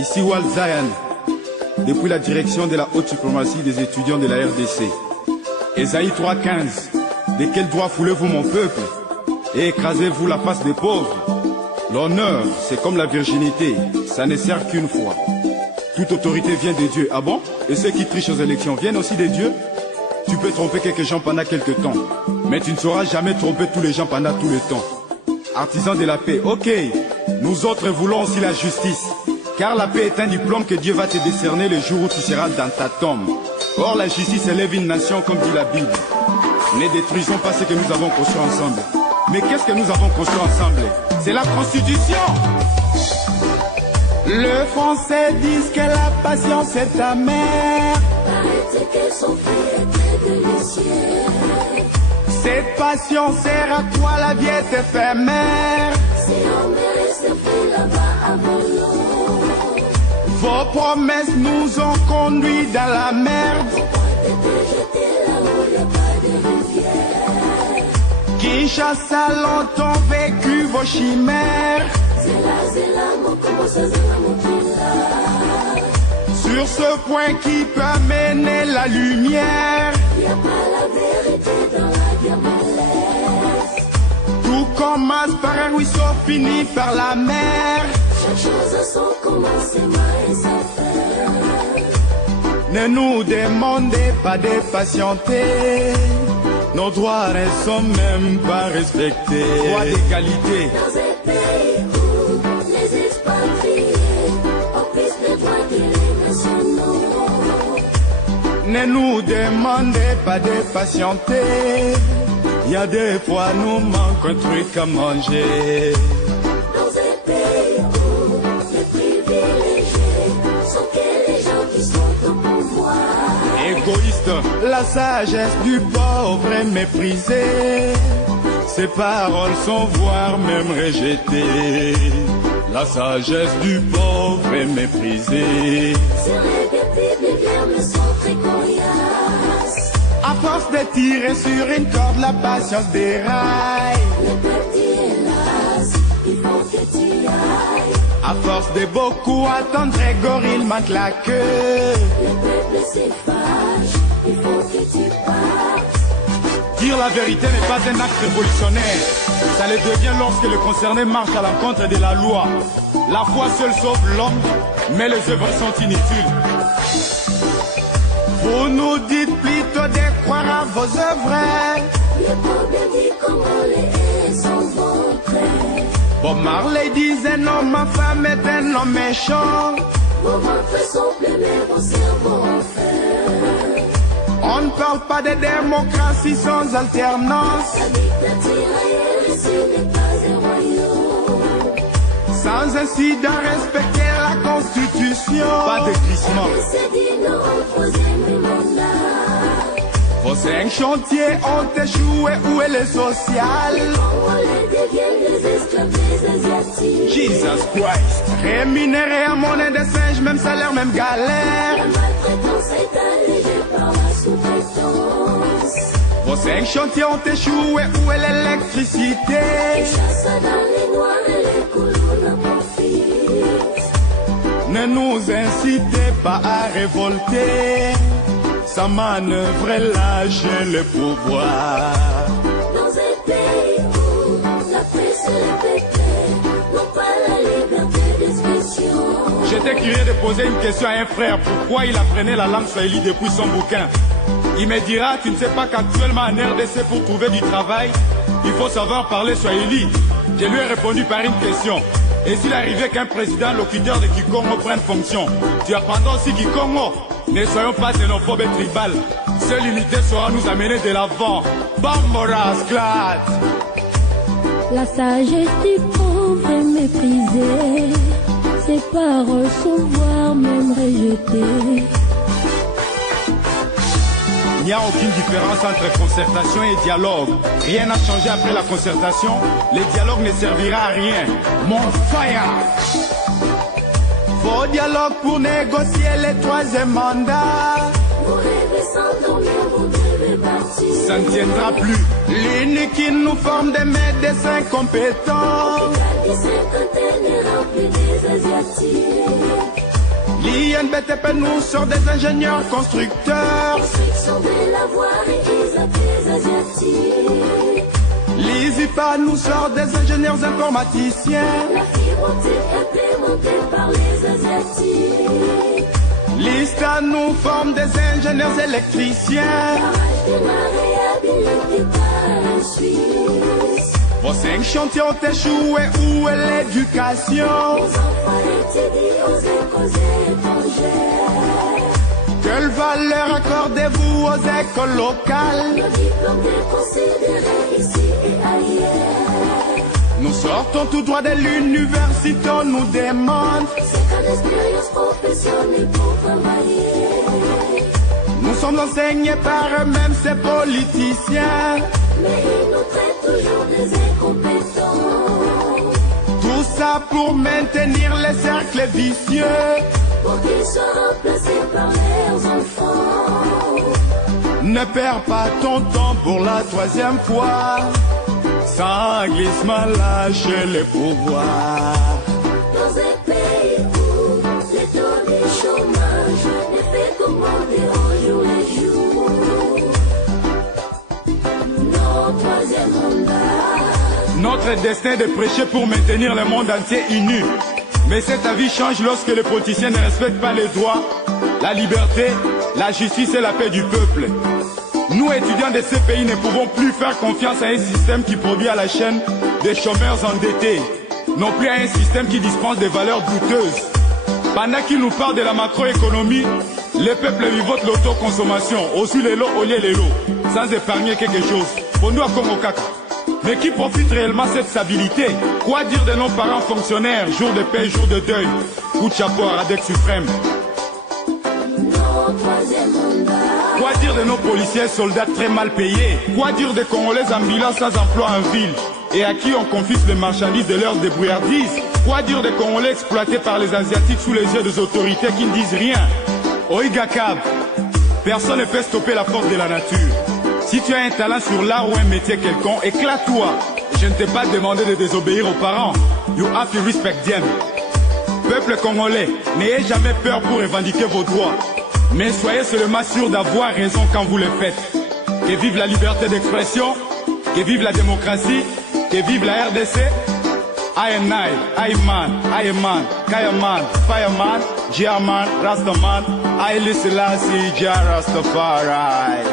Ici Wal Zayan, depuis la direction de la haute suprématie des étudiants de la RDC. Ésaïe 3,15, de quel droit foulez-vous mon peuple et écrasez-vous la face des pauvres? L'honneur, c'est comme la virginité, ça ne sert qu'une fois. Toute autorité vient de Dieu. Ah bon? Et ceux qui trichent aux élections viennent aussi de Dieu? Tu peux tromper quelques gens pendant quelques temps, mais tu ne sauras jamais tromper tous les gens pendant tout le temps. Artisans de la paix, ok, nous autres voulons aussi la justice, car la paix est un diplôme que Dieu va te décerner le jour où tu seras dans ta tombe. Or la justice élève une nation comme dit la Bible. Ne détruisons pas ce que nous avons construit ensemble. Mais qu'est-ce que nous avons construit ensemble? C'est la Constitution. Le français dit que la patience est amère. Paraît que son fruit est très délicieux. Cette passion sert à quoi la vie est éphémère. Si on me reste fait là-bas à Molo. Vos promesses nous ont conduits dans la merde. Kinshasa a longtemps vécu vos chimères. Sur ce point qui peut amener la lumière. Y a pas la vérité dans la diabolesse. Tout commence par un ruisseau, finit par la mer. Chaque chose a son commencement et sa fin. Ne nous demandez pas de patienter. Nos droits ne sont même pas respectés. Droit d'égalité. Dans un pays où les expatriés ont plus de droits que les nationaux. Ne nous demandez pas de patienter. Il y a des fois nous manque un truc à manger. Dans un pays où les privilégiés sont que les gens qui sont au pouvoir. Égoïste, la sagesse du pauvre est méprisée. Ses paroles sont voire même rejetées. La sagesse du pauvre est méprisée. Sur les petites, les vermes sont très coriaces. À force de tirer sur une corde, la patience déraille. Le petit hélas, il faut que tu ailles. À force de beaucoup attendre, Grégory, il manque la queue. Le peuple se fâche, il faut que tu partes. Dire la vérité n'est pas un acte révolutionnaire. Ça le devient lorsque le concerné marche à l'encontre de la loi. La foi seule sauve l'homme, mais les œuvres sont inutiles. Vous nous dites plutôt de croire à vos œuvres. Le peuple dit comment les haies sont montrées. Bob Marley disait non, ma femme est un homme méchant. Vos ventres sont pleins, mais vos cerveaux en feu. On ne parle pas de démocratie sans alternance. La dictature ailleurs ici n'est pas un royaume. Sans incident, respecter la Constitution. Pas de glissement. C'est dit non au troisième mandat. Vos 5 chantiers ont échoué, où est le social? Les Congolais deviennent des esclaves des Asiatiques. Jesus Christ. Rémunéré à monnaie de singe, même salaire, même La galère. maltraitance est allégée par la sous-traitance. Vos 5 chantiers ont échoué, où est l'électricité? Les chasseurs dans les noirs et les coulous n'en profitent. Ne nous incitez pas à révolter. Sa manœuvre est lâcher le pouvoir. Dans un pays où la presse et les pétrés n'ont pas la liberté d'expression. J'étais curieux de poser une question à un frère. Pourquoi il apprenait la langue swahili depuis son bouquin? Il me dira, tu ne sais pas qu'actuellement en RDC, pour trouver du travail, il faut savoir parler swahili. Je lui ai répondu par une question. Et s'il arrivait qu'un président locuteur de Kikongo prenne fonction, tu apprendras aussi Kikongo. Ne soyons pas xénophobes et tribales. Seule unité saura nous amener de l'avant. Bamboras, Glad. La sagesse du pauvre est méprisée. Ses paroles sont voire même rejetées. Il n'y a aucune différence entre concertation et dialogue. Rien n'a changé après la concertation. Le dialogue ne servira à rien. Mon fire! Vos dialogues pour négocier le troisième mandat. Vous rêvez sans dormir, vous devez partir. Ça ne tiendra plus. L'unique qui nous forme des médecins compétents. Les cinquantaines est rempli des Asiatiques. L'INBTP nous sort des ingénieurs constructeurs. Construction de la voirie des asiatiques. L'ISIPA nous sort des ingénieurs informaticiens. La fibre optique implémentée par les asiatiques. L'ISTA nous forme des ingénieurs électriciens. Barrage démarré habilité par la Suisse. Vos 5 chantiers ont échoué, où est l'éducation? Nos enfants étudient aux écoles étrangères. Quelle valeur accordez-vous aux écoles locales? Le diplôme est considéré ici et ailleurs. Nous sortons tout droit de l'université, on nous demande 5 ans d'expérience professionnelle pour travailler. Nous sommes enseignés par eux-mêmes, ces politiciens. Mais ils nous traitent toujours des incompétents. Tout ça pour maintenir les cercles vicieux. Pour qu'ils soient remplacés par leurs enfants. Ne perds pas ton temps pour la 3e fois. Sans glissement, lâche les pouvoirs. Dans un pays où le taux de chômage ne fait qu'augmenter au jour le jour. Notre 3e mandat. Notre destin est de prêcher pour maintenir le monde entier uni. Mais cet avis change lorsque les politiciens ne respectent pas les droits, la liberté, la justice et la paix du peuple. Nous, étudiants de ces pays, ne pouvons plus faire confiance à un système qui produit à la chaîne des chômeurs endettés, non plus à un système qui dispense des valeurs douteuses. Pendant qu'il nous parle de la macroéconomie, les peuples vivotent l'autoconsommation, aussi les lots, au lieu les lots, sans épargner quelque chose. Pour nous, à Congo Kaka. Mais qui profite réellement de cette stabilité? Quoi dire de nos parents fonctionnaires, jour de paix, jour de deuil? Coup de chapeau à Radec Suprême. Notre 3e mandat. Quoi dire de nos policiers soldats très mal payés? Quoi dire des Congolais ambulants sans emploi en ville et à qui on confisque les marchandises de leurs débrouillardises? Quoi dire des Congolais exploités par les Asiatiques sous les yeux des autorités qui ne disent rien? Oigakab, personne ne peut stopper la force de la nature. Si tu as un talent sur l'art ou un métier quelconque, éclate-toi. Je ne t'ai pas demandé de désobéir aux parents. You have to respect them. Peuple congolais, n'ayez jamais peur pour revendiquer vos droits. Mais soyez seulement sûr d'avoir raison quand vous le faites. Que vive la liberté d'expression, que vive la démocratie, que vive la RDC. I am man, Kayaman, Fireman, Giaman, Rastaman, Haile Selassie, Jah Rastafari.